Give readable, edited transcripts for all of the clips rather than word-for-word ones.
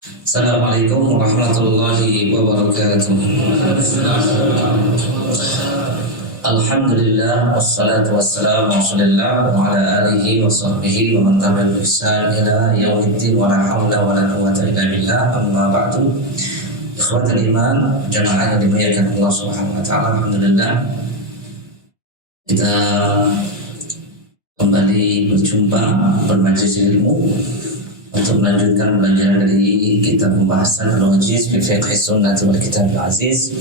Assalamualaikum warahmatullahi wabarakatuh. Alhamdulillah wassalatu wassalamu Rasulillah wa ala alihi wa sahbihi wa man tabi'al ihsan ila yaumiddin wa la haula wa la quwwata illa billah. Amma ba'du. Ikhwatul iman, jamaah yang dimuliakan Allah Subhanahu wa taala, alhamdulillah kita kembali berjumpa bermajlis ilmu untuk melanjutkan pelajaran dari kitab pembahasan Al-Wajiz fi Fiqh Sunnah wal Kitab Al-Aziz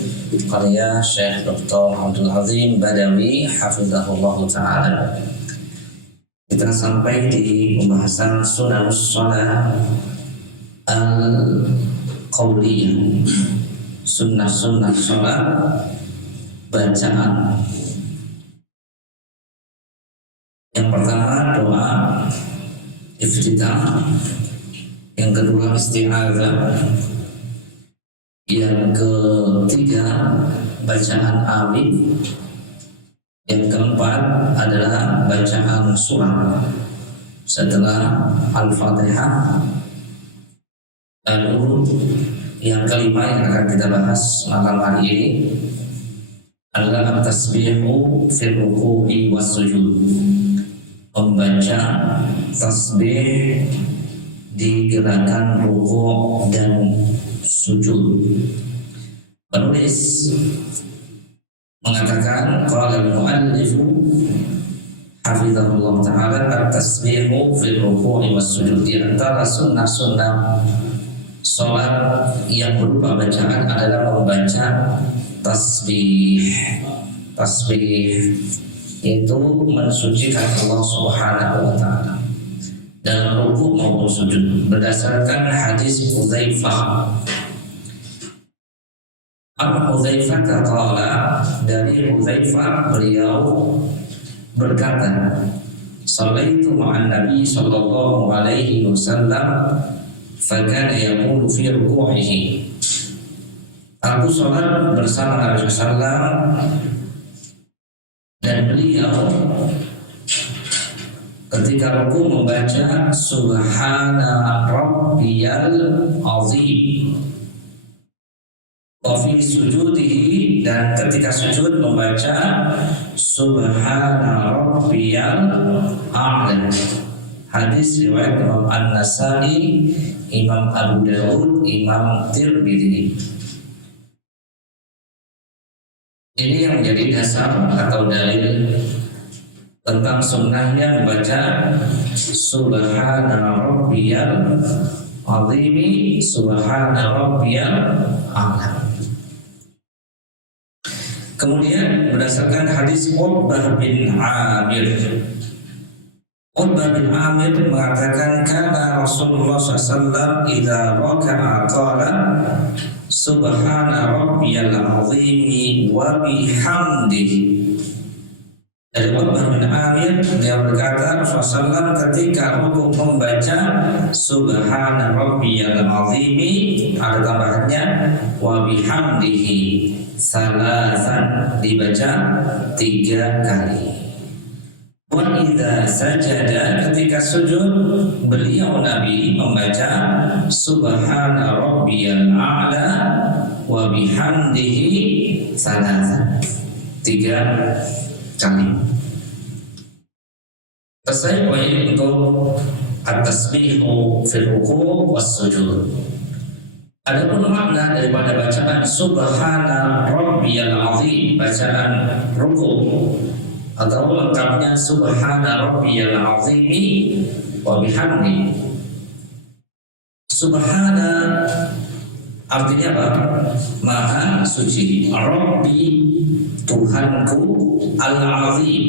karya Syekh Dr. Abdul Azim Badawi hafizahullah ta'ala. Kita sampai di pembahasan sunanus shalah al-qawliyah, sunnah-sunnah shalah bacaan. Yang pertama doa iftitah, yang kedua isti'adzah, yang ketiga bacaan amin, yang keempat adalah bacaan surah setelah Al-Fatihah, lalu yang kelima yang akan kita bahas malam hari ini adalah at-tasbihu fil ruku'i was sujud, membaca tasbih di gerakan rukuk dan sujud. Penulis mengatakan qala al-mu'allif hafizahullah ta'ala at-tasbihu fil ruku'i was sujud. Di antara sunnah-sunnah salat yang berupa bacaan adalah membaca tasbih. Tasbih itu mensucikan Allah Subhanahu wa taala dalam rukuk maupun sujud berdasarkan hadis Hudzaifah. Hudzaifah qala, dari Hudzaifah beliau berkata, "Shallaitu ma'an Nabi sallallahu alaihi wasallam fa kana yaqulu fi ruku'ihi." Aku salat bersama Nabi sallallahu alaihi wasallam dan beliau ketika rukuk membaca subhana rabbiyal azim, wa fi sujudihi, dan ketika sujud membaca subhana rabbiyal a'la. Hadis riwayat Imam An-Nasa'i, Imam Abu Dawud, Imam Tirmidzi. Ini yang menjadi dasar atau dalil tentang sunnahnya membaca subhana rabbiyal azimi, subhana rabbiyal a'la. Kemudian berdasarkan hadis Uqbah bin Amir, Uqbah bin Amir mengatakan kana Rasulullah SAW idza raka'a qala subhana rabbiyal azimi wa bihamdihi. Dari Uqbah bin Amir, dia berkata Rasulullah SAW ketika rukuk membaca subhana rabbiyal azimi, ada tambahannya wa bihamdihi salasan, dibaca 3 kali. Wa idza sajada, ketika sujud beliau Nabi membaca subhana rabbiyal a'la wa bihamdihi salasan, 3 kali. Selesai poin untuk at-tasbihu fil ruku' was sujud. Adapun makna daripada bacaan subhana rabbiyal azim, bacaan ruku' atau lengkapnya subhana rabbiyal azimi wa bihamdi. Subhana artinya apa? Maha suci. Rabbi, Tuhanku, al-azim,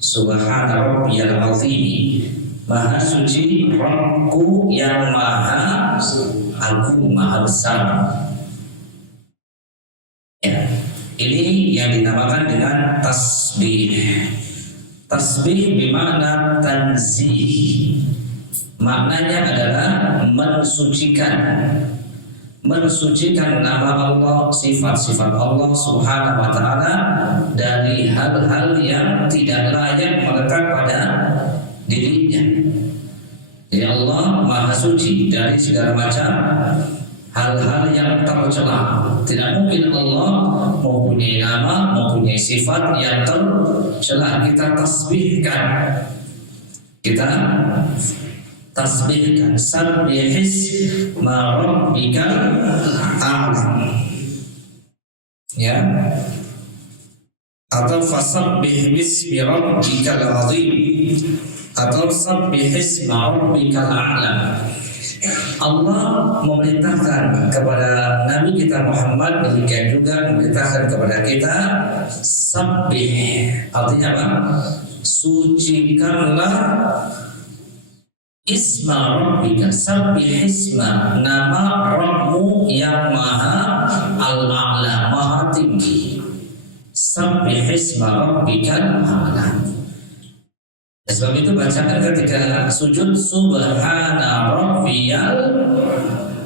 subhana rabbiyal azimi, maha suci Rabbku yang maha agung, maha besar. Ini yang dinamakan dengan tasbih. Tasbih bermakna tanzih. Maknanya adalah mensucikan. Mensucikan nama Allah, sifat-sifat Allah Subhanahu wa taala dari hal-hal yang tidak layak melekat pada dirinya. Jadi Allah Maha Suci dari segala macam hal-hal yang tercela. Tidak mungkin Allah mempunyai nama, mempunyai sifat yang tercela. Kita tasbihkan sabbihis ma rabbikal a'la, ya, atau fasabbih bismi rabbikal azim, atau sabbihis ma rabbikal a'la. Allah memerintahkan kepada Nabi kita Muhammad, demikian juga memerintahkan kepada kita sabbih, artinya apa? Sucikanlah isma rabbika, sabbih isma, nama Rabbmu yang maha al-a'la, maha tinggi. Sabbih isma rabbikal a'la. Sebab itu bacakan ketika sujud subhana rabbiyal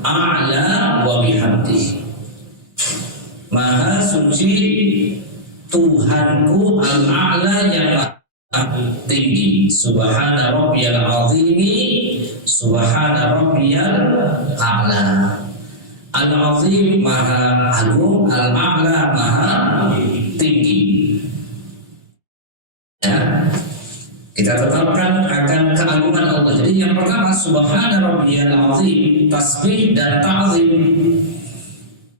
a'la wa bihamdihi. Maha suci Tuhanku al-a'la yang maha tinggi. Subhana rabbiyal azimi, subhana rabbiyal a'la. Al-azim maha agung, al-a'la maha tinggi. Ya, kita tetapkan akan keagungan Allah. Jadi yang pertama subhana rabbiyal azim, tasbih dan ta'zim.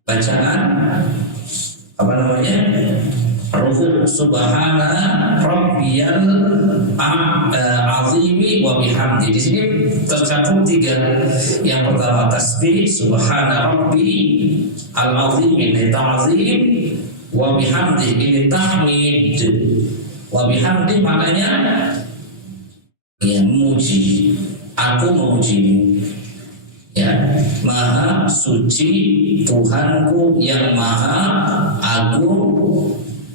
Bacaan apa namanya? Ruku' subhana rabbiyal azimi wa bihamdi. Di sini tercakup 3. Yang pertama tasbih subhana rabbi al azim, ini ta'zim, wa bihamdi ini tahmid. Wa bihamdi maknanya ya memuji, aku memujimu, ya, maha suci Tuhanku yang maha agung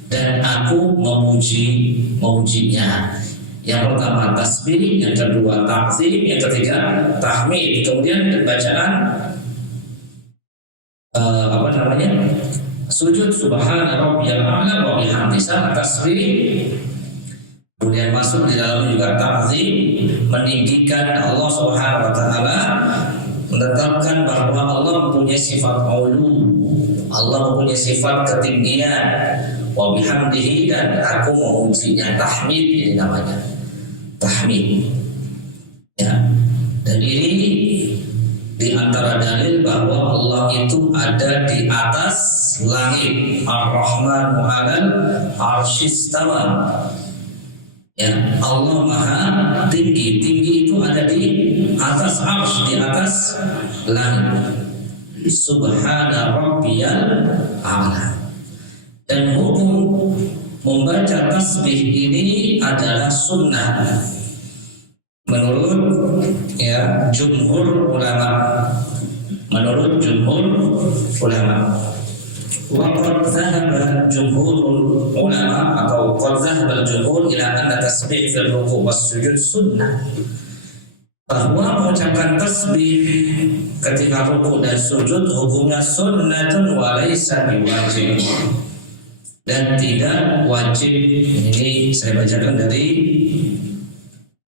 dan aku memujinya. Yang pertama tasbih, yang kedua ta'zim, yang ketiga tahmid. Kemudian bacaan apa namanya? Sujud subhana rabbiyal a'la wa bihamdi, tasbih. Kemudian masuk di dalam juga ta'zim, meninggikan Allah Subhanahu wa taala, menetapkan bahwa Allah mempunyai sifat ulu, Allah mempunyai sifat ketinggian, wa bihamdihi, dan aku memujinya. Tahmid ini namanya. Tahmid. Ya. Dan ini di antara dalil bahwa Allah itu ada di atas langit. Ar-Rahmanu 'alal 'arsy istawa. Ya, Allah maha tinggi. Tinggi itu ada di atas arsy, di atas langit. Subhana rabbiyal a'la. Dan hukum membaca tasbih ini adalah sunnah menurut jumhur ulama. Menurut jumhur ulama. Waqad dhahaba jumhurul ulama, atau qad dhahaba al-jumhur ila anna tasbih fil ruku' was sujud sunnah, bahwa mengucapkan tasbih ketika ruku' dan sujud hukumnya sunnatun wa laysa biwajib, dan tidak wajib. Ini saya bacakan dari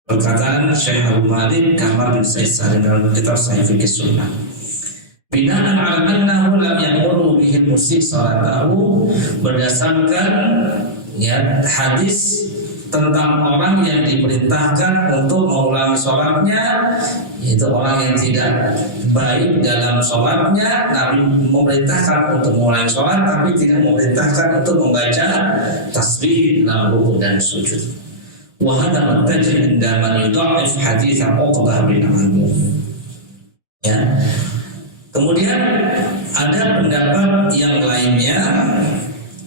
perkataan Syekh Abu Malik Kamal bin Said Salim dalam kitab Sahih Fiqh Sunnah. Binaan ala annahu lam ya'muru bihi musik salatahu, berdasarkan hadis tentang orang yang diperintahkan untuk mengulangi sholatnya, yaitu orang yang tidak baik dalam sholatnya. Nabi memerintahkan untuk mengulangi sholat, tapi tidak memerintahkan untuk membaca tasbih dalam ruku' dan sujud. Wa hadha mutajjih inda man yudha'if hadits Uqbah bin Amir. Ya. Kemudian ada pendapat yang lainnya,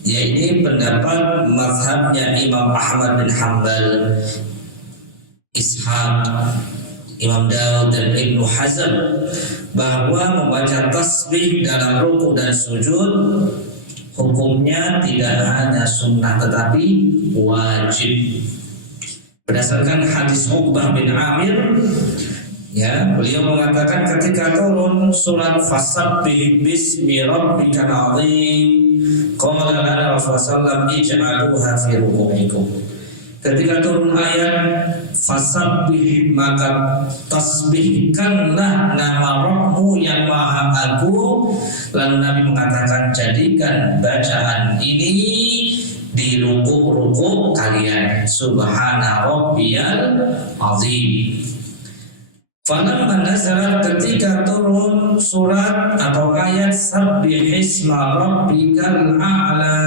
yaitu pendapat mazhabnya Imam Ahmad bin Hanbal, Ishaq, Imam Daud, dan Ibnu Hazm, bahwa membaca tasbih dalam ruku' dan sujud hukumnya tidak hanya sunnah tetapi wajib. Berdasarkan hadis Uqbah bin Amir, ya, beliau mengatakan ketika turun surat fasabbih bismi rabbikal azim, qala lana Rasulullah sallallahu alaihi wasallam ij'aluha fi ruku'ikum. Ketika turun ayat fasabbih, maka tasbihkanlah nama Rabbmu yang maha agung. Lalu Nabi mengatakan, jadikan bacaan ini di rukuk-rukuk kalian. Subhana rabbiyal azim. Falamma nazalat, ketika turun surat atau ayat sabbihisma rabbikal a'la,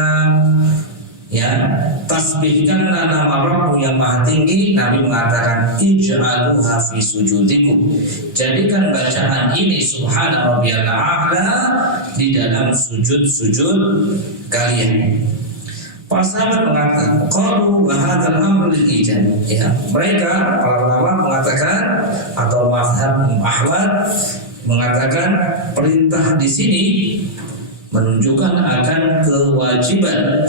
ya, tasbihkanlah nama Rabbmu yang maha tinggi. Nabi mengatakan, ij'aluha fi sujudikum, jadikan bacaan ini subhana rabbiyal a'la di dalam sujud-sujud kalian. Para sahabat mengatakan, qalu wa hadzal amru lil ijab, ya, mereka para ulama mengatakan, atau mazhab Ahmad mengatakan, perintah di sini menunjukkan akan kewajiban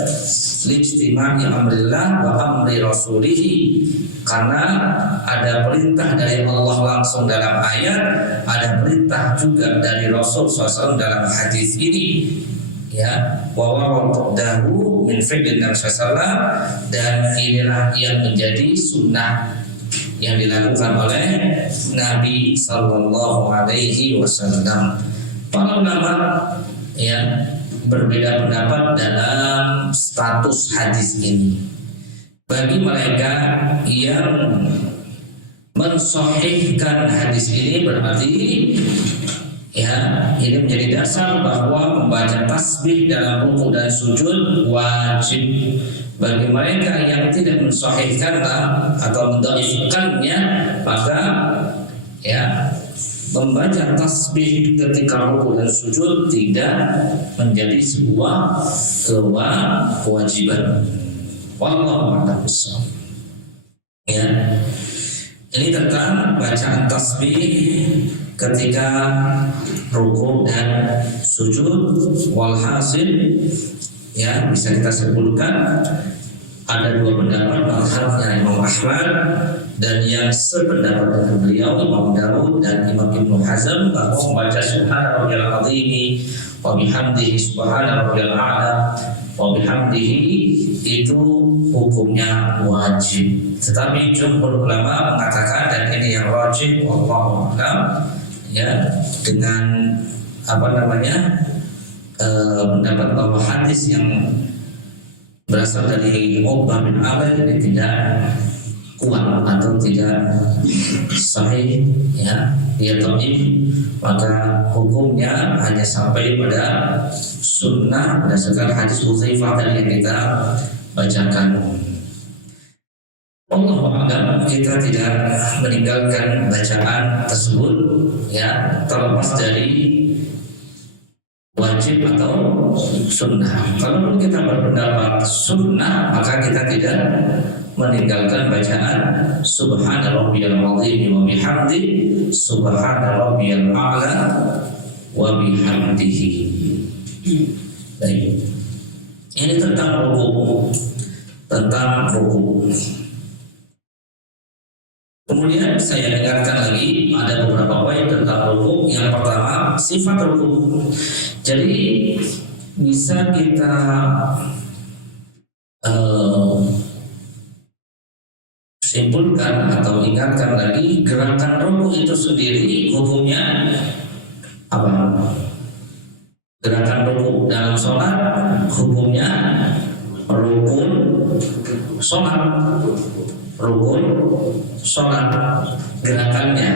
lijtima'i amrillah wa amri rasulihi, karena ada perintah dari Allah langsung dalam ayat, ada perintah juga dari Rasul SAW dalam hadis ini, ya, wa waradahu min fi'lin Nabi SAW, dan inilah yang menjadi sunnah yang dilakukan oleh Nabi Sallallahu Alaihi Wasallam. Para ulama, ya, berbeda pendapat dalam status hadis ini. Bagi mereka yang mensahihkan hadis ini, berarti, ya, ini menjadi dasar bahwa membaca tasbih dalam rukuk dan sujud wajib. Bagi mereka yang tidak mensahihkannya atau mendhaifkannya, maka, ya, membaca tasbih ketika rukuk dan sujud tidak menjadi sebuah kewajiban. Wallahu a'lam bishawab. Ya, ini tentang bacaan tasbih ketika rukuk dan sujud. Walhasil, ya, bisa kita simpulkan ada dua pendapat mazhabnya Imam Ahmad dan yang sependapat dengan beliau Imam Dawud dan Imam Ibnu Hazm, bahwa membaca subhana rabbiyal azim wa bihamdihi subhana rabbiyal a'la wa bihamdihi itu hukumnya wajib. Tetapi jumhur ulama mengatakan, dan ini yang wajib, wallahu a'lam, ya, dengan pendapat bahwa hadis yang berasal dari Uqbah bin Amir ini tidak kuat atau tidak sahih, ya, dia dhaif, maka hukumnya hanya sampai pada sunnah berdasarkan hadis Hudzaifah tadi yang kita bacakan. Allahu a'lam, kita tidak meninggalkan bacaan tersebut, ya, terlepas dari wajib atau sunnah. Kalau kita berpendapat sunnah, maka kita tidak meninggalkan bacaan subhana rabbiyal azim wa bihamdi subhana rabbiyal a'la wa bihamdihi. Baik. Ini tentang rukuk. Kemudian saya dengarkan lagi ada beberapa poin tentang rukuk. Yang pertama, sifat rukuk. Jadi bisa kita simpulkan atau ingatkan lagi, gerakan rukuk itu sendiri hukumnya apa? Gerakan rukuk dalam sholat hukumnya rukun sholat, gerakannya.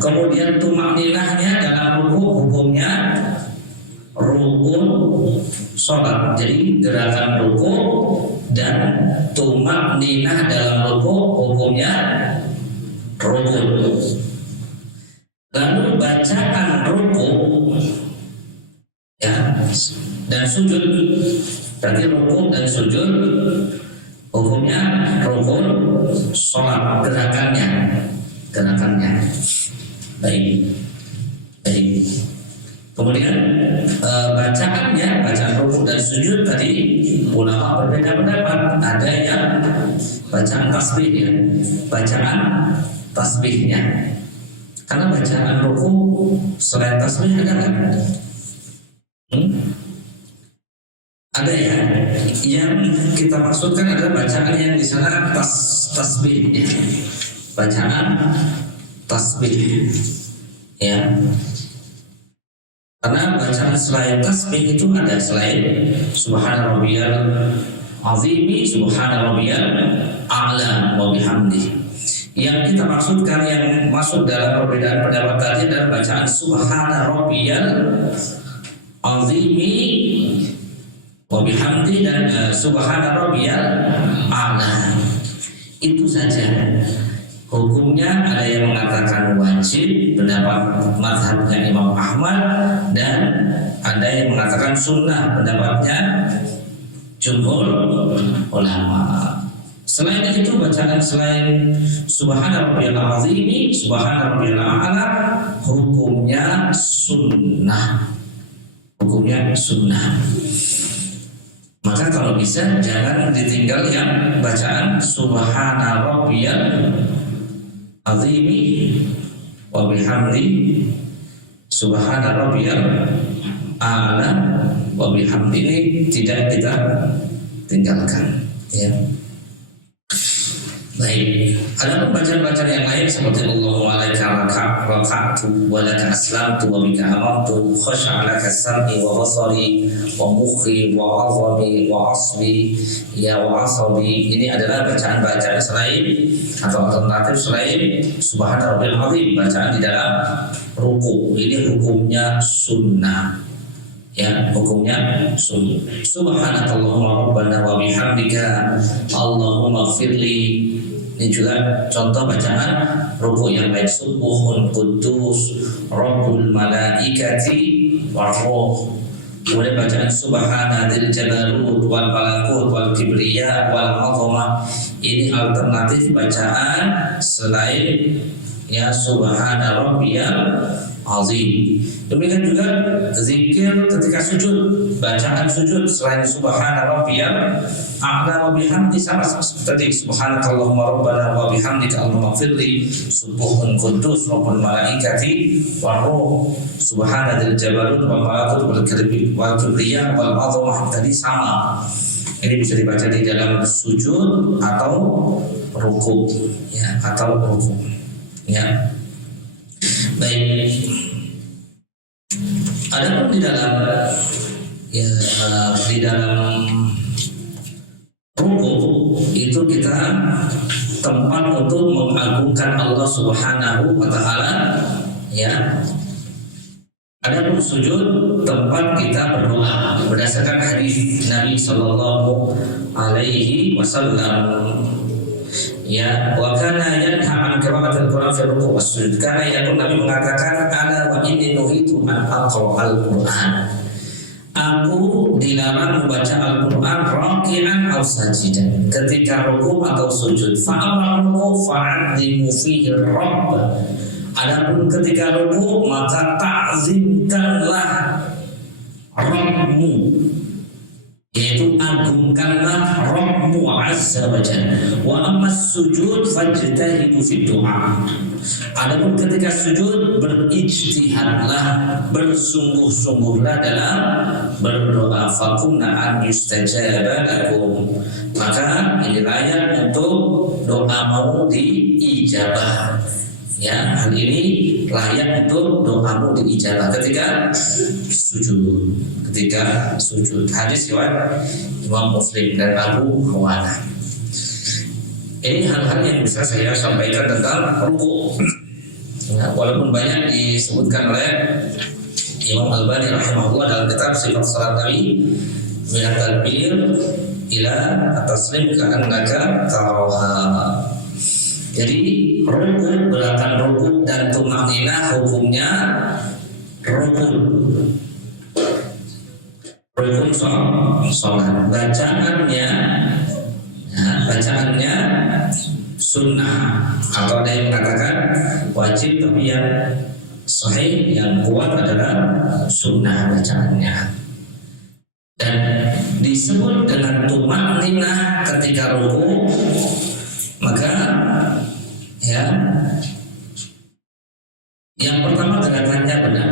Kemudian tumakninahnya dalam rukuk hukumnya rukun sholat. Jadi gerakan rukuk dan tumakninah dalam rukuk hukumnya rukun. Lalu bacaan rukuk, ya, dan sujud, berarti rukuk dan sujud hukumnya rukun sholat, gerakannya. Baik. Kemudian bacaan rukuk dan sujud tadi ulama berbeda pendapat. Ada yang bacaan tasbih, ya, bacaan tasbihnya. Karena bacaan rukuk selain tasbih ada kan? Ada ya, yang kita maksudkan adalah bacaan yang di sana tasbih, ya. Bacaan tasbih, ya. Karena bacaan selain tasbih itu ada selain Subhana rabbiyal azimi, Subhana rabbiyal a'la wa bihamdi. Yang kita maksudkan yang masuk dalam perbedaan pendapat tadi adalah bacaan Subhana rabbiyal azimi wa bihamdi dan Subhana rabbiyal a'la. Itu saja. Hukumnya ada yang mengatakan wajib, pendapat mazhabnya Imam Ahmad, dan ada yang mengatakan sunnah, pendapatnya jumhur ulama. Selain itu bacaan selain Subhana rabbiyal azimi, Subhana rabbiyal a'la hukumnya sunnah. Hukumnya sunnah. Maka kalau bisa jangan ditinggal yang bacaan Subhana rabbiyal azimi wa bihamdi, Subhana rabbiyal a'la wa bihamdi, ini tidak kita tinggalkan, ya. Baik, ada bacaan-bacaan yang lain seperti Allahumma alaika raka'tu wa laka aslamtu wa bika amartu khasha'a laka sam'i wa basari wa mukhi wa 'azami wa 'asbi ya wa 'asabi. Ini adalah bacaan-bacaan selain atau alternatif selain Subhana rabbiyal azim, bacaan di dalam ruku. Ini hukumnya sunnah, ya, hukumnya sunnah. Subhanakallahumma rabbana wa bihamdika Allahumma ighfirli. Ini juga contoh bacaan ruku yang baik. Subuhun quddus rabbul malaikati war ruh. Kemudian bacaan Subhana dzil jabarut wal malakut wal kibriya wal 'azamah. Ini alternatif bacaan selain ya Subhana rabbiyal azim. Demikian juga zikir ketika sujud, bacaan sujud selain Subhana rabbiyal a'la wa bihamdi sama seperti tadi. Subhanakallahumma rabbana wa bihamdika Allahumma ighfirli, subuhun quddus rabbul malaikati war ruh, Subhana dzil jabarut wal malakut wal kibriya wal 'azamah. Tadi sama. Ini bisa dibaca di dalam sujud atau ruku, ya, atau ruku, ya. Baik. Adapun di dalam ya di dalam ruku itu kita tempat untuk mengagungkan Allah Subhanahu wa taala, ya. Adapun sujud tempat kita berdoa berdasarkan hadis Nabi sallallahu alaihi wasallam, ya, wa kana yanha an qira'atil Qur'an fi ruku' was sujud. Karena yakun Nabi mengatakan ala wa inni nuhitu an aqra'al Qur'an. Aku dilarang membaca Al-Qur'an raki'an aw sajidan, ketika ruku' atau sujud. Fa ruku' fa'adhimu fihi rabb. Adapun ketika ruku' maka ta'zimkanlah Rabbmu, yaitu agungkanlah Rabbmu azza wa jalla. Wa ammas sujud fajtahidu fid du'a. Adapun ketika sujud berijtihadlah, bersungguh-sungguhlah dalam berdoa. Fakunna an yustajaba lakum. Maka ini layak untuk doamu diijabah. Ya, hal ini layak untuk doamu diijabah ketika sujud. Ketika sujud. Hadis riwayat Imam Muslim dan Abu Hurairah. Ini hal-hal yang bisa saya sampaikan tentang ruku. Ya, walaupun banyak disebutkan oleh Imam Albani rahimahullah dalam kitab Sifat Salat Nabi, minat takbir ila at-taslim ka'annaka taraha. Jadi ruku, belakang ruku dan tumakninah hukumnya rukun. Rukun sholat. Bacaannya sunnah, atau ada yang mengatakan wajib, tapi yang sahih, yang kuat adalah sunnah bacaannya. Dan disebut dengan tumakninah ketika ruku, maka ya, yang pertama gerakannya benar,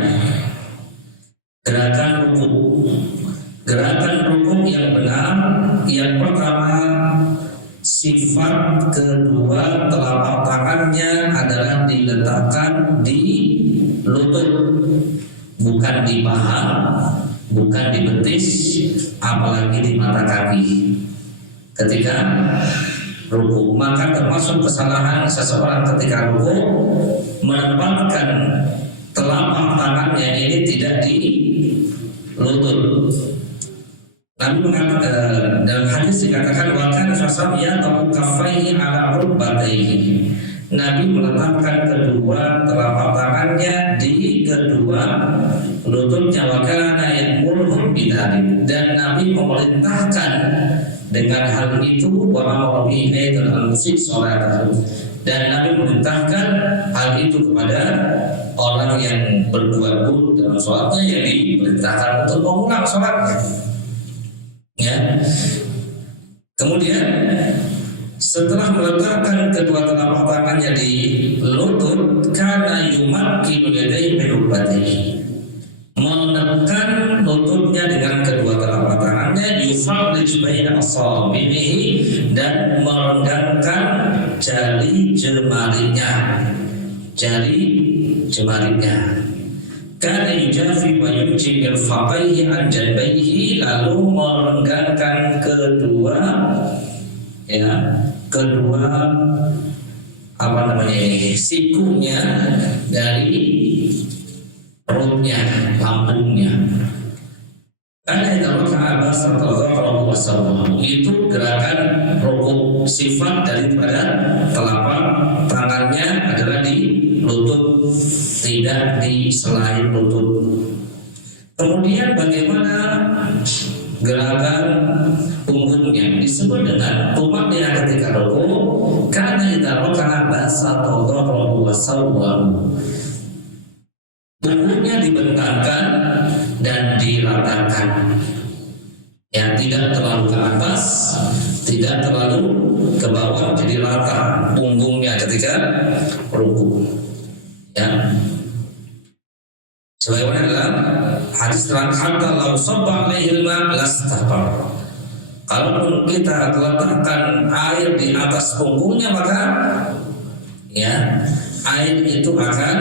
gerakan ruku Yang pertama, sifat kedua telapak tangannya adalah diletakkan di lutut, bukan di paha, bukan di betis, apalagi di mata kaki ketika ruku. Maka termasuk kesalahan seseorang ketika ruku menempatkan telapak tangannya ini tidak di lutut. Nabi mengatakan dalam hadis dikatakan wakan sasabia atau kafaihi ala rukbatayhi. Nabi meletakkan kedua telapak tangannya di kedua lututnya, wakana ya'muruhum bidzalik, dan Nabi memerintahkan dengan hal itu wa amara bihi aidan al-musii salatahu, dan Nabi memerintahkan hal itu kepada orang yang berbuat buruk dalam sholatnya, yang diperintahkan untuk mengulang sholatnya. Ya. Kemudian setelah meletakkan kedua telapak tangannya di lutut, kana yumakkinu yadayhi min rukbatayhi, menekan lututnya dengan kedua telapak tangannya, yufarrij baina asabihi, dan merenggangkan jari jemarinya. Kana yujafi wa yumji mirfaqaihi an janbayhi, lalu merenggangkan kedua sikunya dari perutnya, lambungnya. Karena itu gerakan rukuk, sifat daripada telapak tangannya adalah di lutut, tidak di selain lutut. Kemudian bagaimana gerakan punggungnya? Disebut dengan tumakninah ketika rukuk, karena idza raka'a basata dhahrahu wa sawwahu. Punggungnya dibentangkan dan diratakan, yang tidak terlalu ke atas, tidak terlalu ke bawah, jadi rata punggungnya ketika rukuk. Ya, sebagaimana dalam hadis terang, hatta law sabba alaihi al-ma lastaqar. Kalaupun kita letakkan air di atas punggungnya, maka ya air itu akan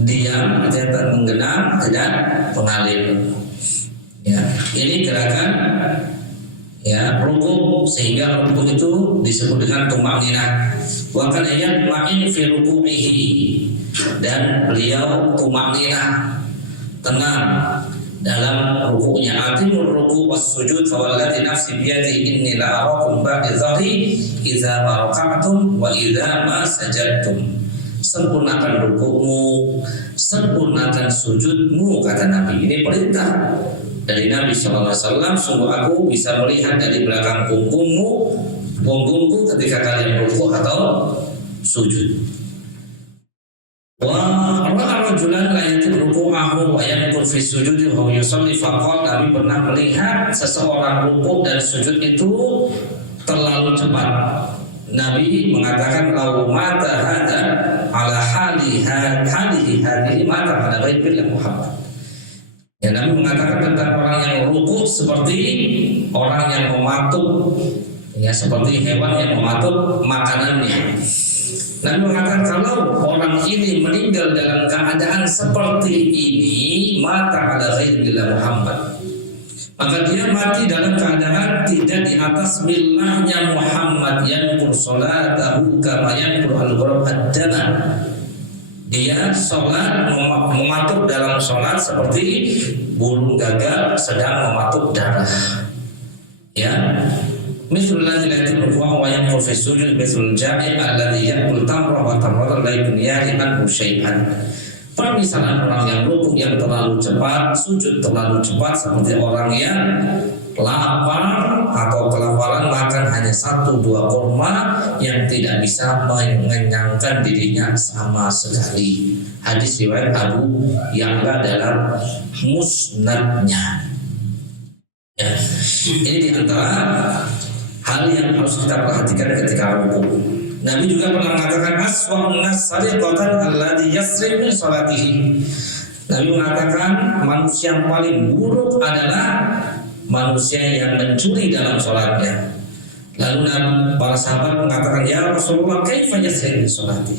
diam, tidak menggenang, tidak mengalir. Ya, ini gerakan rukuk, sehingga rukuk itu disebut dengan tumakninah. Wa kana yatma'in fi ruku'ihi, dan beliau tumakninah, tenang dalam rukuknya. Atimur ruku' was sujud fawallati nafsi biyadihi inni la arakum ba'da dhahri idza ma raka'tum wa idza ma sajadtum. Sempurnakan rukukmu, sempurnakan sujudmu, kata Nabi. Ini perintah dari Nabi SAW. Sungguh aku bisa melihat dari belakang punggungku ketika kalian rukuk atau sujud. Wa rajulan la yatimu ruku'ahu wa yanqul fi sujudi wa yusalli faqala. Nabi pernah melihat seseorang rukuk dan sujud itu terlalu cepat. Nabi mengatakan lau mata hada ala halihi hadhihi mata pada baitillah Muhammad. Ya, Nabi mengatakan tentang orang yang rukuk seperti orang yang mematuk, ya, seperti hewan yang mematuk makanannya. Nabi mengatakan kalau orang ini meninggal dalam keadaan seperti ini, mata ala baitillah Muhammad, maka dia mati dalam keadaan tidak di atas millahnya Muhammad, yanqur salatahu kama yanqur al-ghurab ad-dama. Dia sholat mematuk dalam sholat seperti burung gagak sedang mematuk darah. Ya, misalul ladzi la yatimu wa yanqur fi sujud misalul ja'i alladzi yaqul tamra wa tamra la yunyari anhu syai'an. Permisalan orang yang rukuk yang terlalu cepat, sujud terlalu cepat, seperti orang yang lapar atau kelaparan makan hanya 1-2 kurma yang tidak bisa mengenyangkan dirinya sama sekali. Hadis riwayat Abu Ya'la dalam musnadnya. Ya, ini diantara hal yang harus kita perhatikan ketika rukuk. Nabi juga pernah mengatakan aswa'un nas sariqatan alladhi yasri min salatihi. Nabi mengatakan manusia yang paling buruk adalah manusia yang mencuri dalam sholatnya. Lalu para sahabat mengatakan, ya Rasulullah, kaifa yasri'u sholati?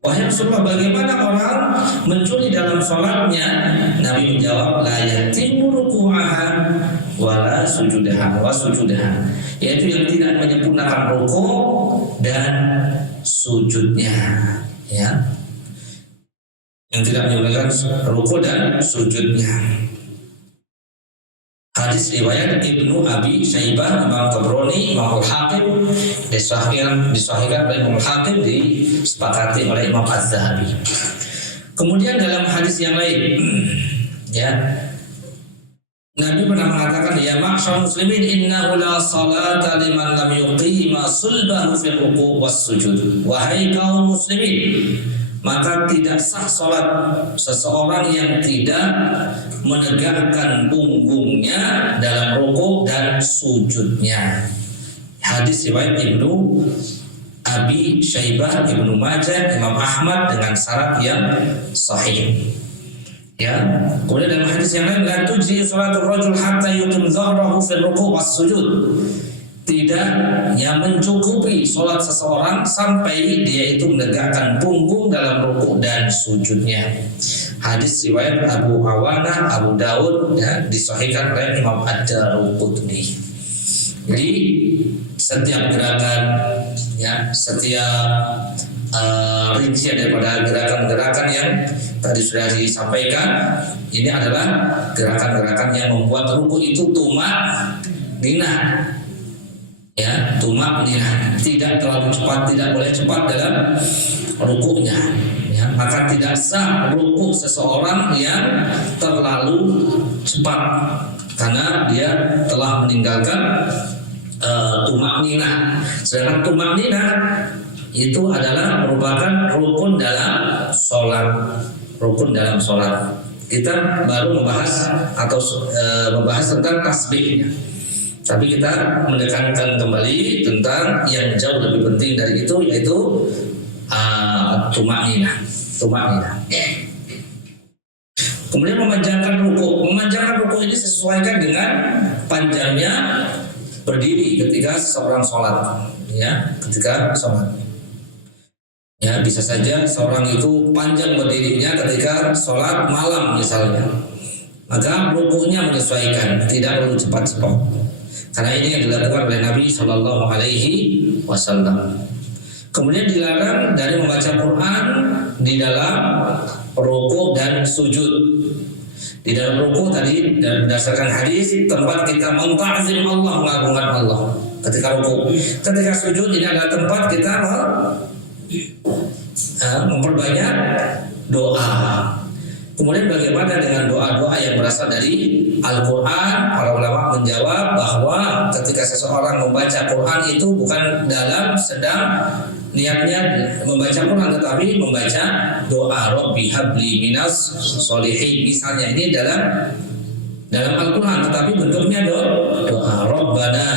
Wahai Rasulullah, bagaimana orang mencuri dalam sholatnya? Nabi menjawab, la yatimmu ruku'aha wala sujudaha wa sujudaha, yaitu yang tidak menyempurnakan rukuk dan sujudnya, ya, yang tidak menyempurnakan rukuk dan sujudnya. Hadis riwayat Ibnu Abi Syaibah, Imam Tabrani, Imam Al-Hakim, disahihkan oleh Imam Al-Hakim, disepakati oleh Imam Az-Zahabi. Kemudian dalam hadis yang lain, ya, Nabi pernah mengatakan, ya ma'syar muslimin, innahu la salata liman lam yuqima sulbahu fil ruku' was sujud. Wahai kaum muslimin, maka tidak sah salat seseorang yang tidak menegakkan punggungnya dalam rukuk dan sujudnya. Hadis riwayat Ibnu Abi Syaibah, Ibnu Majah, Imam Ahmad dengan syarat yang sahih. Ya, kemudian dalam hadis yang lain, la tujzi salatul rajul hatta yuqim dhahrahu fil ruku' was sujud. Tidak yang mencukupi sholat seseorang sampai dia itu menegakkan punggung dalam rukuk dan sujudnya. Hadis riwayat Abu Awanah, Abu Daud, ya, disahihkan oleh Imam Ad-Daruqutni. Jadi setiap gerakan, ya, setiap rincian daripada gerakan-gerakan yang tadi sudah disampaikan, ini adalah gerakan-gerakan yang membuat rukuk itu tumak ninah. Ya, tumak ninah, tidak terlalu cepat, tidak boleh cepat dalam rukuknya. Ya, maka tidak sah rukuk seseorang yang terlalu cepat karena dia telah meninggalkan tumak ninah. Sedangkan tumak ninah itu adalah merupakan rukun dalam sholat. Rukun dalam sholat. Kita baru membahas atau membahas tentang tasbihnya. Tapi kita menekankan kembali tentang yang jauh lebih penting dari itu, yaitu tumakninah. Kemudian memanjangkan rukuk. Memanjangkan rukuk ini sesuaikan dengan panjangnya berdiri ketika seorang sholat. Ya, ketika sholat. Ya, bisa saja seorang itu panjang berdirinya ketika sholat malam misalnya. Maka rukuknya menyesuaikan, tidak perlu cepat-cepat. Karena ini yang dilakukan oleh Nabi Shallallahu Alaihi Wasallam. Kemudian dilarang dari membaca Quran di dalam rukuk dan sujud. Di dalam rukuk tadi berdasarkan hadis tempat kita menta'zim Allah, mengagungkan Allah ketika rukuk. Ketika sujud ini adalah tempat kita memperbanyak doa. Kemudian bagaimana dengan doa-doa yang berasal dari Al-Quran? Para ulama menjawab bahwa ketika seseorang membaca Quran itu bukan dalam sedang niatnya membaca Quran, tetapi membaca doa Rabbi habli minas solihin. Misalnya ini dalam Al-Quran, tetapi bentuknya doa Rabbana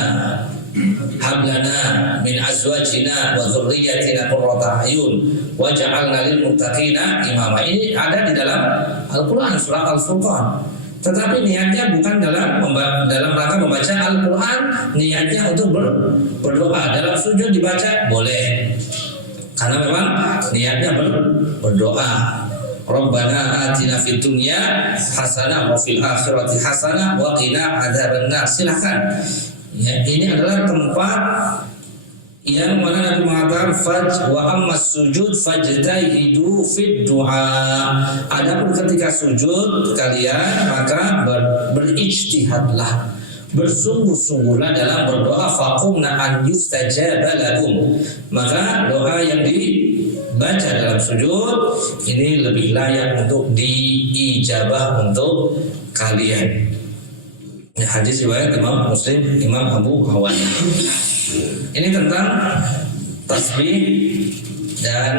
hablana min azwajina wa dzurriyyatina qurrata a'yun waj'alna lil muttaqina imama. Ini ada di dalam Al-Qur'an surah Al-Furqan. Tetapi niatnya bukan dalam rangka membaca Al-Qur'an, niatnya untuk berdoa. Dalam sujud dibaca boleh. Karena memang niatnya berdoa. Rabbana atina fid dunya hasanah wa fil akhirati hasanah wa qina adzabannar. Silakan. Ya, ini adalah tempat yang mana Nabi mengatakan faj wa ammas sujud fajtahidu fid du'a. Adapun ketika sujud kalian maka berijtihadlah, bersungguh-sungguhlah dalam berdoa, faqumna an yustajaba lakum. Maka doa yang dibaca dalam sujud ini lebih layak untuk diijabah untuk kalian. Hadis riwayat Imam Muslim, Imam Abu Awanah. Ini tentang tasbih dan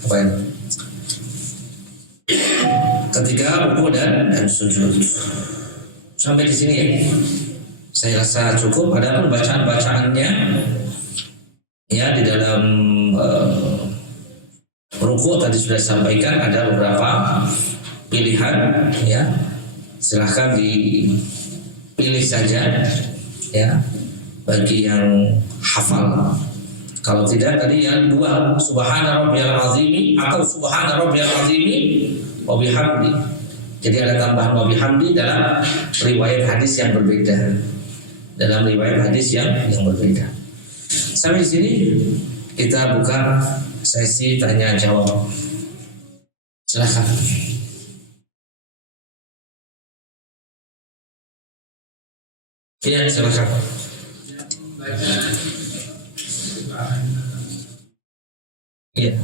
apa ini? Ketika rukuk dan sujud. Sampai di sini ya. Saya rasa cukup. Ada bacaan-bacaannya ya di dalam rukuk tadi sudah disampaikan, ada beberapa pilihan ya. silahkan dipilih saja ya bagi yang hafal. Kalau tidak tadi yang dua, subhana rabbiyal azimi atau subhana rabbiyal azimi wa bihamdi. Jadi ada tambahan wa bihamdi dalam riwayat hadis yang berbeda. Dalam riwayat hadis yang berbeda. Sampai di sini kita buka sesi tanya jawab. Silakan. Iya, silakan. Iya.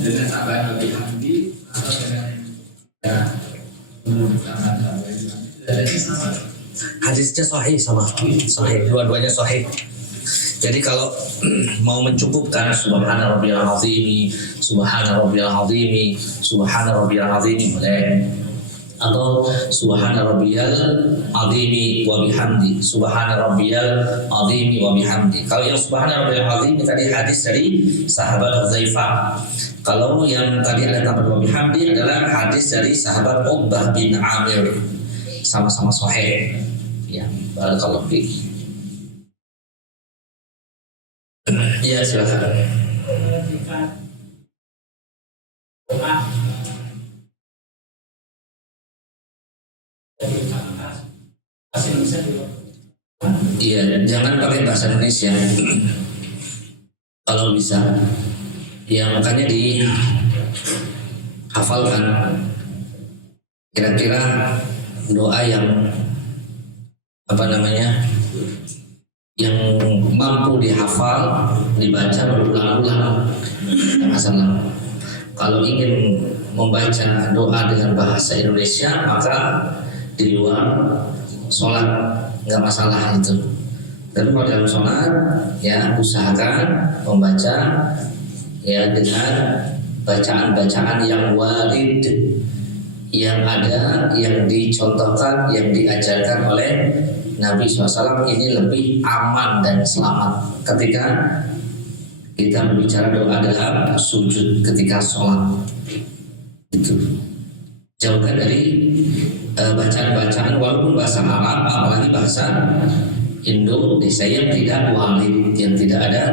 Dengan tambahan lebih handi atau dengan Hadisnya sahih sama sahih, dua-duanya sahih. Jadi kalau mau mencukupkan subhana rabbiyal azimi, subhana rabbiyal azimi, subhana rabbiyal azimi boleh, atau subhana rabbiyal azimi wa bihamdi, subhana rabbiyal azimi wa bihamdi. Kalau yang subhana rabbiyal azimi tadi hadis dari sahabat Hudzaifah. Kalau yang tadi ada tambahan wa bihamdi adalah hadis dari sahabat Uqbah bin Amir. Sama-sama sahih. Ya, barakallahu fiik. Iya, silakan. Iya, jangan pakai bahasa Indonesia. Kalau bisa, ya makanya dihafalkan. Kira-kira doa yang yang mampu dihafal, dibaca berulang-ulang, tidak masalah. Kalau ingin membaca doa dengan bahasa Indonesia, maka di luar sholat nggak masalah itu. Tapi kalau dalam sholat, ya usahakan membaca ya dengan bacaan-bacaan yang warid, yang ada, yang dicontohkan, yang diajarkan oleh Nabi SAW. Ini lebih aman dan selamat ketika kita berbicara doa dalam sujud ketika sholat. Itu jauhkan dari bacaan-bacaan walaupun bahasa Arab, apalagi bahasa Indonesia yang tidak walid, yang tidak ada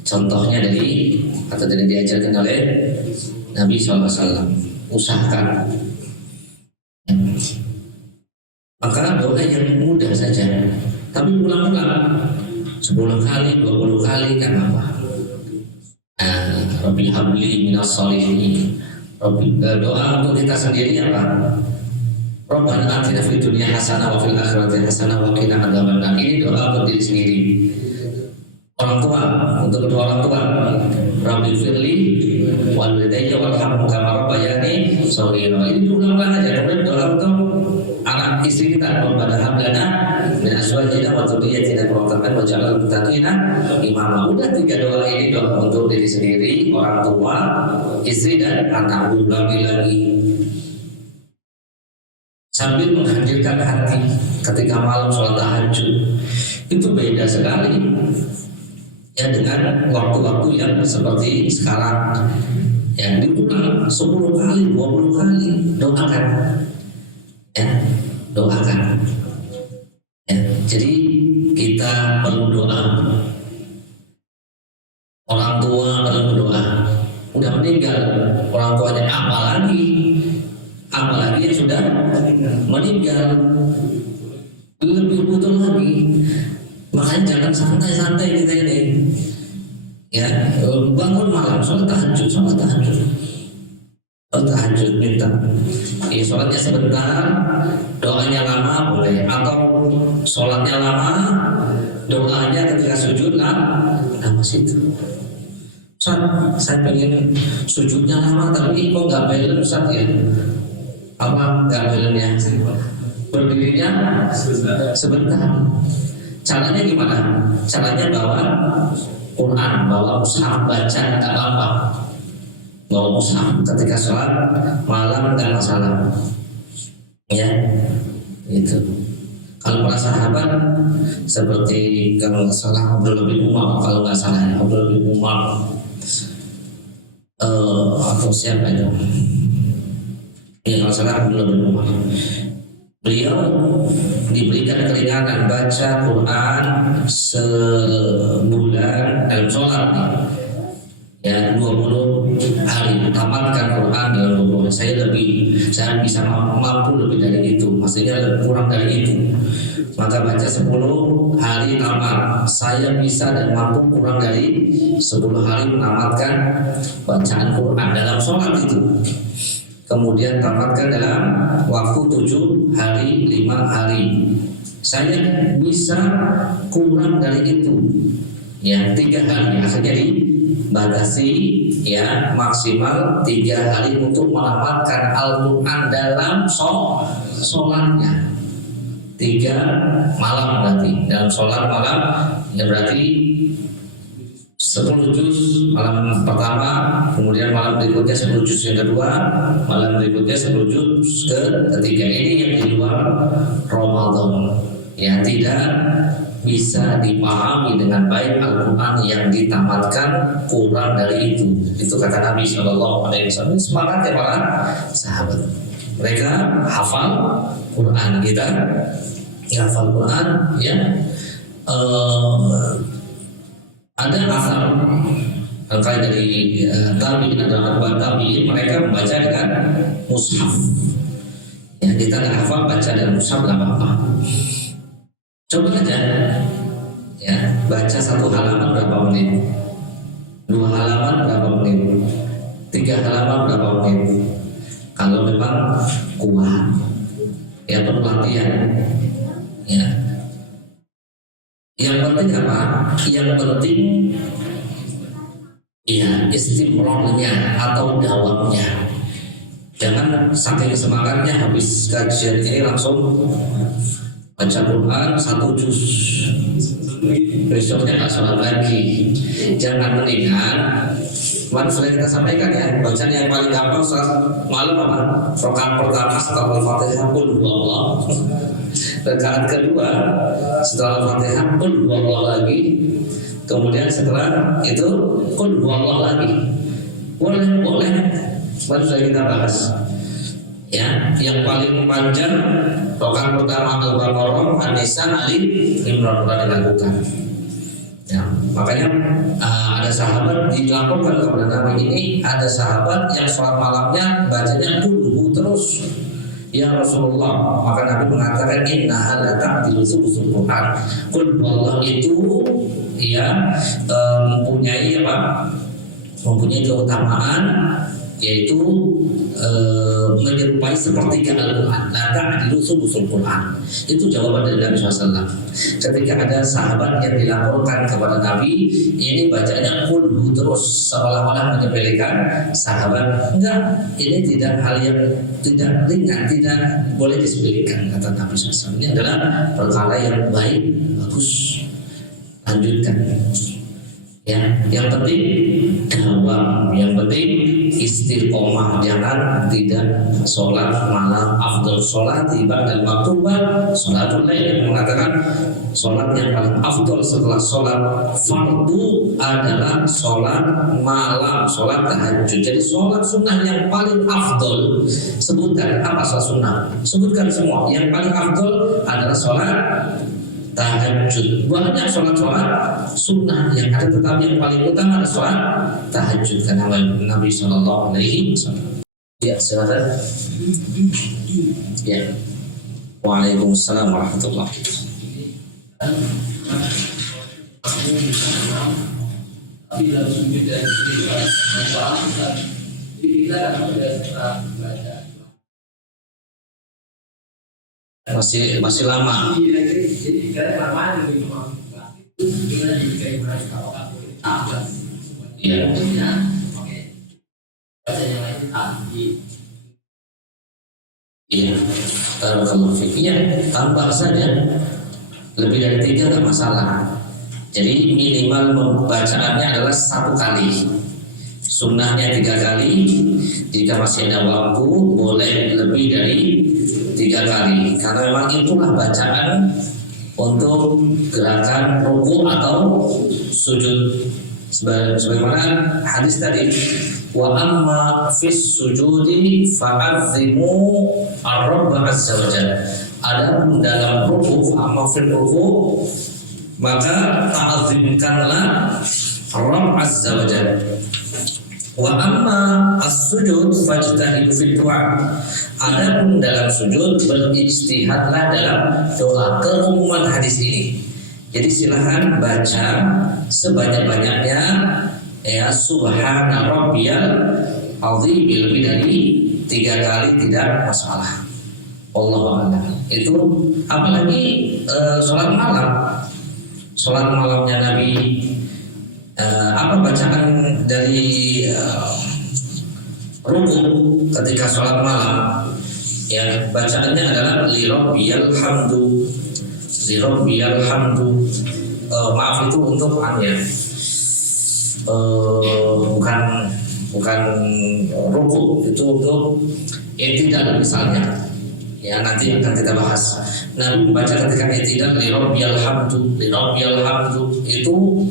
contohnya dari atau tidak diajarkan oleh Nabi SAW. Usahakan. Maka doa yang mudah saja, tapi ulang-ulang 10 kali, 20 kali kan apa? Rabbi habli minas sholihin. Doa untuk kita sendiri apa? Rabbana atina fid dunya hasanah wa fil akhirati hasanah wa qina adzabannar. Ini doa untuk diri sendiri. Orang tua, untuk kedua orang tua, Rabbi firli wal walidayya warhamhum kama rabbayani shaghira. Ini diulang-ulang aja. Kemudian doa untuk anak istri kita, Rabbana hab lana min azwajina wa dhurriyyatina qurrata a'yun waj'alna lil muttaqina imama. Udah 3 doa ini, doa untuk diri sendiri, orang tua, istri dan anak. Ulangi lagi sambil menghadirkan hati ketika malam sholat tahajud. Itu beda sekali ya dengan waktu-waktu yang seperti sekarang. Yang diulang 10 kali, 20 kali, doakan ya, doakan ya. Jadi kita perlu doa, orang tua perlu doa. Udah meninggal orang tuanya, apalagi yang sudah meninggal lebih butuh lagi. Makanya jangan santai-santai kita ini ya. Bangun malam sholat tahajud minta ya, sholatnya sebentar, doanya lama boleh, atau sholatnya lama, doanya ketika sujud lama situ. Ustaz, saya pengen sujudnya lama tapi kok nggak balance Ustaz ya? Apa nggak balance ya? Berdirinya sebentar. Caranya gimana? Caranya bawa Quran, bawa mushaf, baca nggak apa-apa. Bawa mushaf ketika sholat malam nggak masalah. Ya, itu. Kalau para sahabat seperti kalau nggak salah Abdullah bin Umar, kalau nggak salah Abdullah bin Umar atau siapa itu? Ya kalau salah Abdullah bin Umar. Beliau diberikan keringanan baca Quran sebulan dalam sholat nih. Ya 20 hari tamatkan Quran dalam 20 hari. Saya bisa mampu lebih dari itu, maksudnya kurang dari itu. Maka baca 10 hari tamat. Saya bisa dan mampu kurang dari 10 hari menamatkan bacaan Quran dalam sholat itu. Kemudian tamatkan dalam waktu 7 hari, 5 hari. Saya bisa kurang dari itu, ya 3 hari. Akhirnya dibatasi, ya maksimal 3 hari untuk menamatkan Al-Quran dalam sholatnya. 3 malam berarti dalam sholat malam, ya berarti 10 juz malam pertama, kemudian malam berikutnya 10 juz yang kedua, malam berikutnya 10 juz ketiga. Ini yang di luar Ramadan, yang tidak bisa dipahami dengan baik Al-Quran yang ditamatkan kurang dari itu. Itu kata Nabi SAW. Semangat ya para sahabat. Mereka hafal Quran, kita hafal Quran, ya. Ada asal terkait dari tabi'in, ada atba'ut tabi'in, mereka membaca dengan mushaf. Ya, kita nggak hafal, baca dengan mushaf nggak apa-apa. Coba aja, ya baca 1 halaman berapa menit, 2 halaman berapa menit, 3 halaman berapa menit. Kalau memang kuat, ya perlu latihan. Ya. Yang penting apa? Yang penting ya istimrornya atau dawamnya. Jangan saking semangatnya habis kajian ini langsung baca Quran 1 juz, besoknya nggak sholat lagi. Jangan, mendingan kemarin sudah kita sampaikan ya, bacaan yang paling gampang saat malam apa? Rakaat pertama setelah Al-Fatihah qul huwallah. Rakaat kedua setelah Al-Fatihah qul huwallah lagi. Kemudian setelah itu qul huwallah lagi. Boleh. Baru sudah kita bahas. Ya, yang paling panjang rakaat pertama Al-Baqarah, An-Nisa, Ali Imran pernah dilakukan. Ya, makanya ada sahabat dilaporkan kepada Nabi ini, ada sahabat yang sholat malamnya bacanya qul terus. Ya Rasulullah, maka Nabi mengatakan innaha la ta'dilu thulutsal Quran. Qul huwallah itu ya mempunyai keutamaan, yaitu menyerupai sepertiga Al-Quran. La ta'dilu thulutsal Quran. Itu jawaban dari Nabi SAW. Ketika ada sahabat yang dilaporkan kepada Nabi, ini bacanya qul terus, seolah-olah menyepelekan sahabat. Enggak, ini tidak hal yang tidak ringan, tidak boleh disepelekan, kata Nabi SAW. Ini adalah perkara yang baik, bagus. Lanjutkan. Ya, yang penting dawam, yang penting istiqomah, jangan tidak sholat malam. Afdal sholat ibadal maktubah sholatul lail, mengatakan sholat yang paling afdal setelah sholat fardu adalah sholat malam, sholat tahajud. Jadi sholat sunnah yang paling afdal, sebutkan apa sholat sunnah, sebutkan semua. Yang paling afdal adalah sholat tahajud. Banyak sholat sunnah yang ada, tetapi yang paling utama adalah sholat tahajud, karena Nabi Sallallahu Alaihi Wasallam. Ya, silakan. Ya. Waalaikumsalam warahmatullahi wabarakatuh. Masih lama. Jadi karena lama lebih kita jadi kalau Iya. oke. Baca yang lain Iya. Kalau fikih tambah saja. Lebih dari 3 nggak masalah. Jadi minimal membacaannya adalah 1 kali. Sunnahnya 3 kali. Jika masih ada waktu boleh lebih dari 3 kali, karena memang itulah bacaan untuk gerakan ruku atau sujud. Sebagaimana hadis tadi, wa amma fis sujudi fa'azzimu ar-rabb azza wa jalla. Adapun dalam ruku, amma fil ruku, maka ta'azzimkanlah Rabb azza wa jalla. Wa amma as-sujud fajtahidu fid du'a. Adapun dalam sujud berijtihadlah dalam doa. Keumuman hadis ini. Jadi silahkan baca sebanyak-banyaknya ya subhana rabbiyal azim lebih dari 3 kali tidak masalah. Wallahu a'lam. Itu apalagi sholat malam. Sholat malamnya Nabi, apa bacaan dari ruku ketika sholat malam, ya bacaannya adalah li rabbiyal hamdu, li rabbiyal hamdu. Maaf itu untuk ya bukan ruku, itu untuk i'tidal misalnya. Ya nanti akan kita bahas. Nabi membaca ketika i'tidal li rabbiyal hamdu, li rabbiyal hamdu itu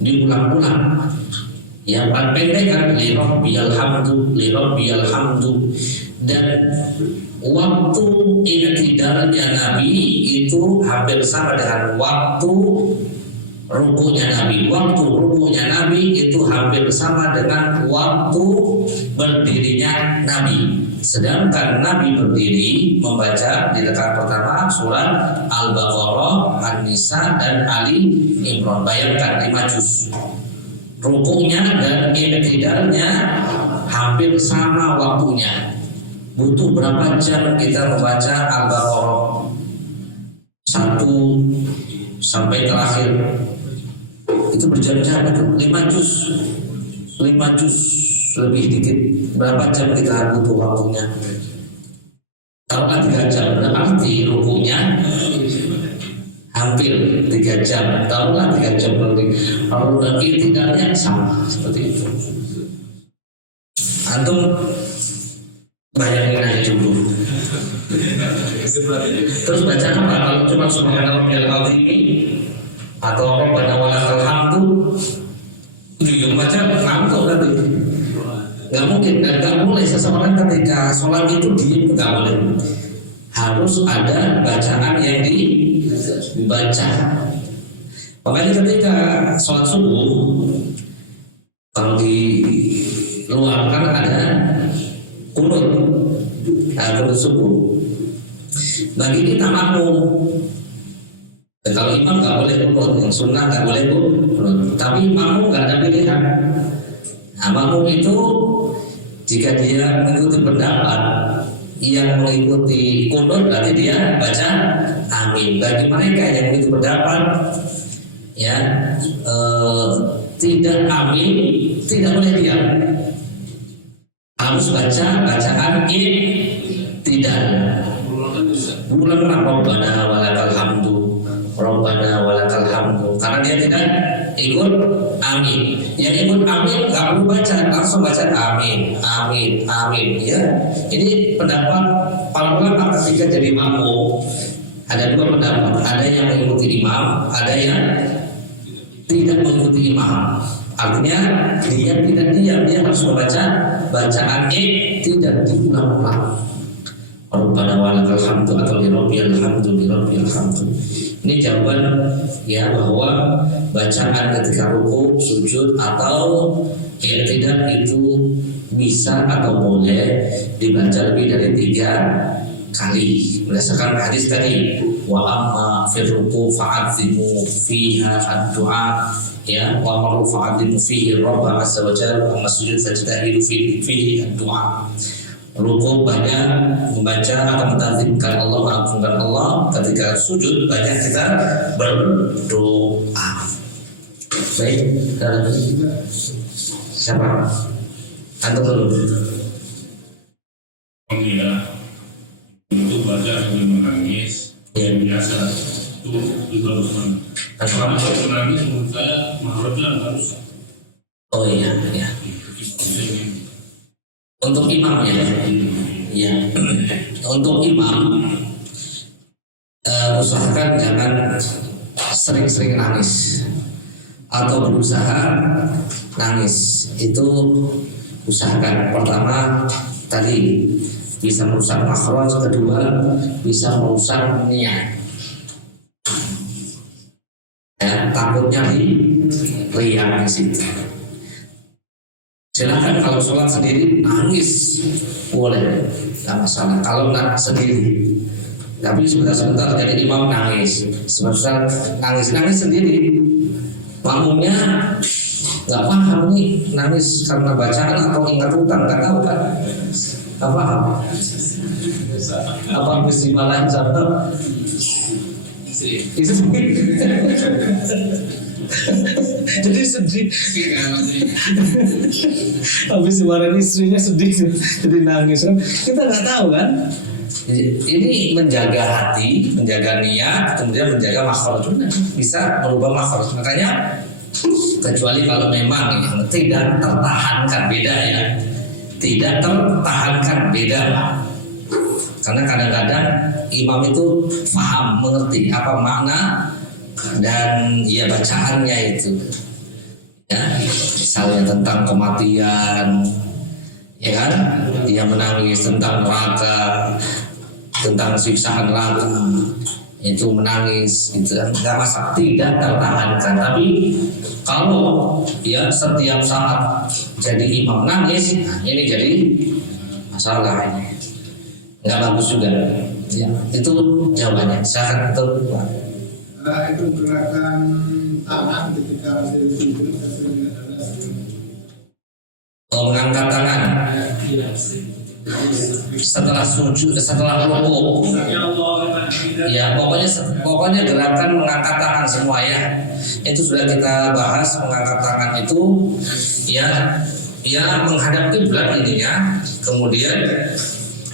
diulang-ulang. Yang paling pendek kan li rabbiyal hamdu, li rabbiyal hamdu. Dan waktu i'tidalnya Nabi itu hampir sama dengan waktu rukunya Nabi. Waktu rukunya Nabi itu hampir sama dengan waktu berdirinya Nabi. Sedangkan Nabi berdiri membaca di rakaat pertama surat Al-Baqarah, An-Nisa, dan Ali Imran. Bayangkan 5 juz. Rukunya dan i'tidalnya hampir sama waktunya. Butuh berapa jam kita membaca Al-Baqarah 1 sampai terakhir? Itu berjam-jam itu 5 juz. 5 juz lebih dikit. Berapa jam kita butuh waktunya? Kalau 3 jam berarti rukunya hampir 3 jam. Taruhlah 3 jam lebih. Kalau i'tidalnya sama seperti itu. Antum bayangin aja dulu. Terus baca apa? Kalau cuma subhanallah al-azim atau rabbana walakal hamdu, dia baca ngantuk nanti. Gak mungkin, gak boleh seseorang ketika sholat itu diem, gak boleh. Harus ada bacaan yang dibaca. Makanya ketika sholat subuh, kalau di luar kan ada kunut, kunut subuh. Bagi kita makmum, kalau imam gak boleh kunut, yang sunnah gak boleh kunut. Tapi makmum gak ada pilihan. Nah, makmum itu jika dia mengikuti pendapat yang mengikuti kunut, berarti dia baca amin. Bagi mereka yang mengikuti pendapat ya tidak amin, tidak boleh diam, harus baca bacaan i'tidal. Ulanglah rabbana walakal hamdu, rabbana walakal hamdu. Karena dia tidak ikut amin. Yang ikut amin nggak perlu baca, langsung baca amin, amin, amin. Ya, ini pendapat para ulama ketika jadi makmum. Ada 2 pendapat. Ada yang mengikuti imam, ada yang tidak mengikuti imam. Artinya dia tidak diam, dia harus membaca bacaan tidak diulang-ulang. Rabbana walakal hamdu atau li rabbiyal hamdu, li rabbiyal hamdu. Ini jawaban ya bahwa bacaan ketika ruku, sujud atau i'tidal itu bisa atau boleh dibaca lebih dari 3 kali berdasarkan hadis tadi. Wa amma fil ruku fa'adzimu fiha ad-du'a, ya, wa amma fa'adzimu fihi rabb azza wa jalla, wa amma sujud fajtahidu fihi ad-du'a. Ruku banyak membaca atau mentazimkan Allah, mengagungkan Allah. Ketika sujud banyak kita berdoa. Baik, siapa? Antum dulu. Alhamdulillah, itu baca sambil menangis yang biasa itu bagus banget. Karena kalau menangis menurut saya mahrajnya harus. Oh iya, iya. Untuk imam ya, ya. Untuk imam usahakan jangan sering-sering nangis. atau berusaha nangis. Itu usahakan. Pertama tadi bisa merusak makhraj, kedua bisa merusak niat. Ya, takutnya di riak di situ. Silakan kalau sholat sendiri nangis boleh, nggak masalah. Kalau nggak sendiri, tapi sebentar-sebentar jadi imam nangis, sebentar nangis sendiri, makmumnya nggak paham nih nangis karena bacaan atau ingat utang, nggak tahu kan? Nggak paham. Apa mesti malahan sama? Jadi sedih. Habis dimarahin istrinya sedih, jadi nangis. Kita nggak tahu kan? Ini menjaga hati, menjaga niat, kemudian menjaga makhraj, bisa merubah makhraj. Makanya kecuali kalau memang yang tidak tertahankan, beda ya. Tidak tertahankan, beda. Karena kadang-kadang imam itu paham, mengerti apa makna dan ya bacaannya itu, ya misalnya tentang kematian, ya kan, dia menangis tentang neraka, tentang siksaan neraka, itu menangis, itu kan nggak masalah, tidak tertahankan. Tapi kalau ya setiap saat jadi imam nangis, nah ini jadi masalah, ini nggak bagus juga. Ya, itu jawabannya. Silakan betul. Itu gerakan tangan ketika tidur Mengangkat tangan setelah sujud, setelah rukuk. Ya, pokoknya gerakan mengangkat tangan semua ya. Itu sudah kita bahas. Mengangkat tangan itu ya menghadap kiblat ininya, kemudian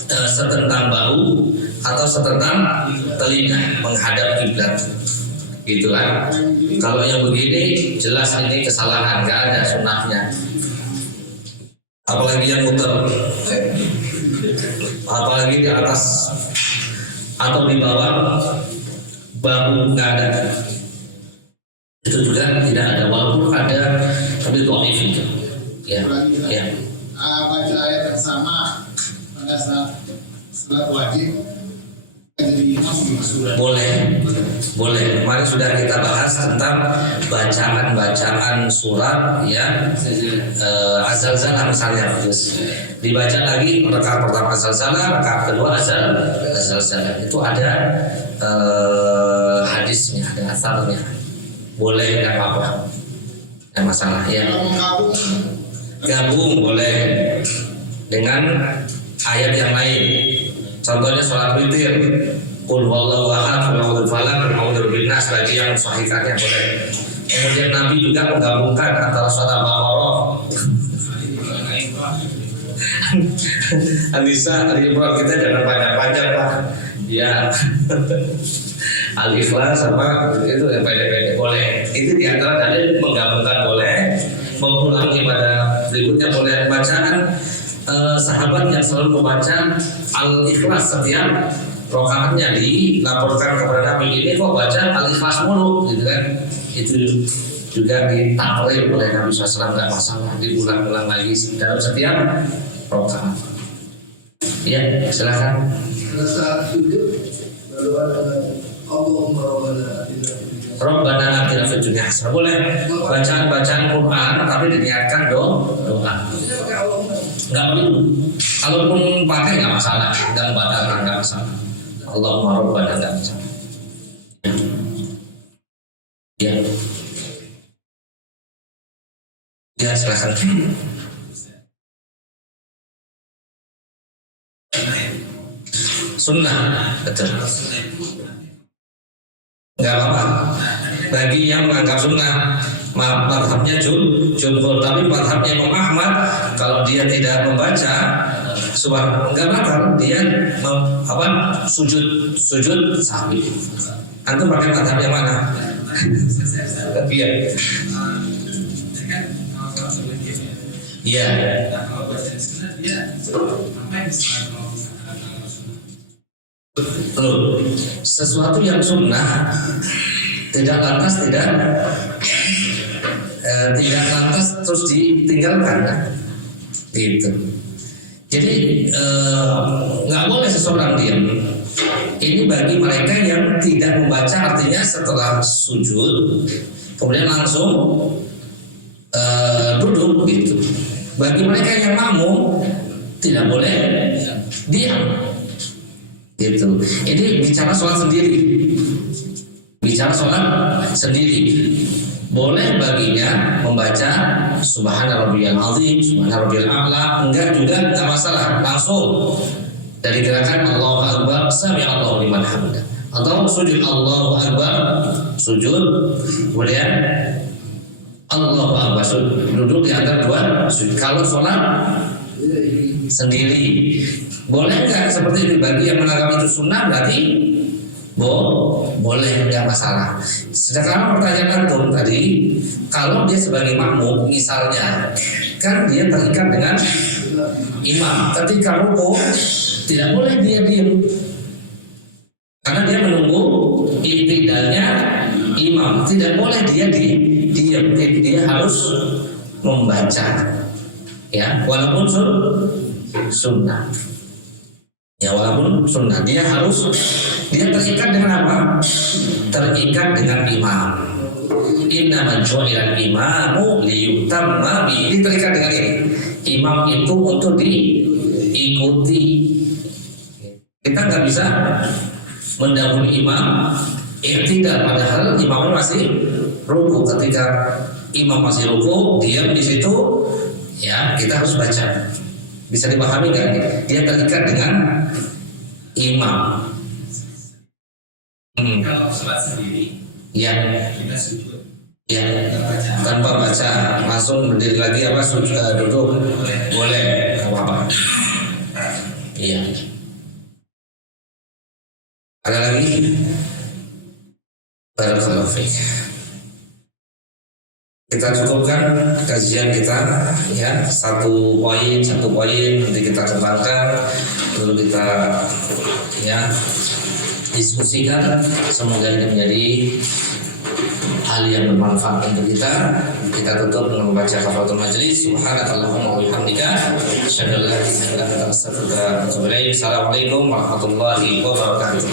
setentang bahu atau setentang telinga menghadap kiblat, gitu kan. Kalau yang begini jelas ini kesalahan, nggak ada sunahnya. Apalagi yang muter, apalagi di atas atau di bawah bahu, nggak ada. Itu juga tidak ada, walaupun ada tapi dhaif itu. Ya, ya. baca ayat yang sama pada saat salat wajib jadi imam surat. Boleh. Kemarin sudah kita bahas tentang bacaan surat ya, azal-zalah misalnya, terus dibaca lagi rakaat pertama azal-zalah, rakaat kedua azal-zalah. Itu ada hadisnya, ada asarnya. Boleh, nggak apa-apa, nggak masalah ya. Gabung boleh dengan ayat yang lain. Contohnya sholat witir, qul huwallahu ahad, qul a'udzu falaq, qul a'udzu binnas, bagi yang sahihkannya boleh. Kemudian Nabi juga menggabungkan antara sholat Baqarah, An-Nisa, Al-Imran, kita jangan panjang-panjang Pak. Ya, Al-Ikhlas sama itu yang pendek-pendek boleh. Itu diantara dalil menggabungkan boleh, mengulangi pada berikutnya boleh. Bacaan sahabat yang selalu membaca Al-Ikhlas setiap rokaatnya dilaporkan kepada Nabi, ini kok baca Al-Ikhlas mulu, gitu kan. Itu juga ditakwil oleh Nabi SAW, nggak masalah, diulang-ulang lagi dalam setiap rokaat. Ya, silakan. Saat sujud baru ada Allahumma Rabbana atina fid dunya hasanah. Boleh bacaan Quran tapi diniatkan doa. Nggak perlu. Kalaupun pakai nggak masalah, dalam badan nggak masalah. Allahumma Rabbana nggak masalah. Ya. Ya, silakan. Sunnah, betul. Nggak apa-apa. Bagi yang menganggap sunnah, madhabnya jumhur, tapi madhabnya Imam Ahmad, kalau dia tidak membaca nggak bakal dia sujud sahwi. Antum pakai madhab yang mana? Iya. Iya. Loh, sesuatu yang sunnah tidak lantas tidak tidak lantas terus ditinggalkan kan? Gitu. Jadi nggak boleh seseorang diam. Ini bagi mereka yang tidak membaca, artinya setelah sujud kemudian langsung duduk gitu. Bagi mereka yang makmum tidak boleh diam gitu. Ini bicara sholat sendiri, bicara sholat sendiri. Boleh baginya membaca Subhana Rabbiyal Azim, Subhana Rabbiyal A'la, enggak juga enggak masalah, langsung dari gerakan Allahu Akbar, Sami Allahu liman hamidah, atau sujud Allahu Akbar, sujud, kemudian Allahu Akbar, duduk di antara dua sujud. Kalau sholat sendiri boleh enggak seperti itu? Bagi yang menganggap itu sunnah berarti boleh, enggak masalah. Sedangkan pertanyaan antum tadi, kalau dia sebagai makmum misalnya, kan dia terikat dengan imam, ketika rukuk tidak boleh dia diam, karena dia menunggu iktidalnya imam. Tidak boleh dia diam, dia harus membaca, ya, walaupun sunnah. Ya, walaupun sunnah, dia terikat dengan apa? Terikat dengan imam. Innama ju'ilal imamu liyutamma bihi. Ini terikat dengan ini. Imam itu untuk diikuti. Kita nggak bisa mendahului imam iktidal, padahal imam masih ruku. Ketika imam masih ruku, diam di situ, ya kita harus baca. Bisa dipahami nggak? Dia terikat dengan imam. Kalau sholat sendiri, Ya, kita sujud. ya, tanpa baca, langsung berdiri lagi apa duduk, boleh, nggak apa-apa. Iya. Ada lagi? Barakallahu fiik. Kita cukupkan kajian kita, ya, satu poin nanti kita kembangkan, lalu kita ya diskusikan. Semoga ini menjadi hal yang bermanfaat untuk kita. Kita tutup dengan membaca kafaratul majlis. Subhanakallahumma wa bihamdika, asyhadu an la ilaha illa anta, astaghfiruka wa atubu ilaik. Assalamualaikum warahmatullahi wabarakatuh.